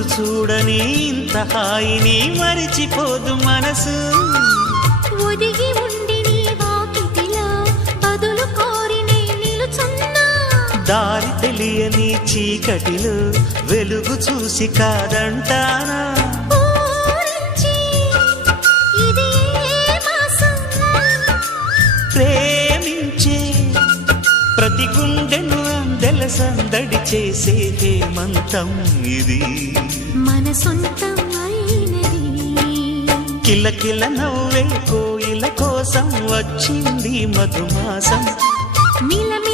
రోజు చూడని ఇంత హాయిని మరిచిపోదు మనసు. ఒదిగి ఉండి నీ వాకిటిలో బదులు కోరి నే నిలుచున్నా. దారి తెలియని చీకటిలో వెలుగు చూసి కాదంటానా. ఊరించి ఇది ఏ మాసం? ప్రేమించే ప్రతి గుండెను అందెల సందడి చేసే హేమంతం ఇది. మన సొంతం అయినది. కిలకిల నవ్వే కోయిల కోసం వచ్చింది మధుమాసం. మిలమిల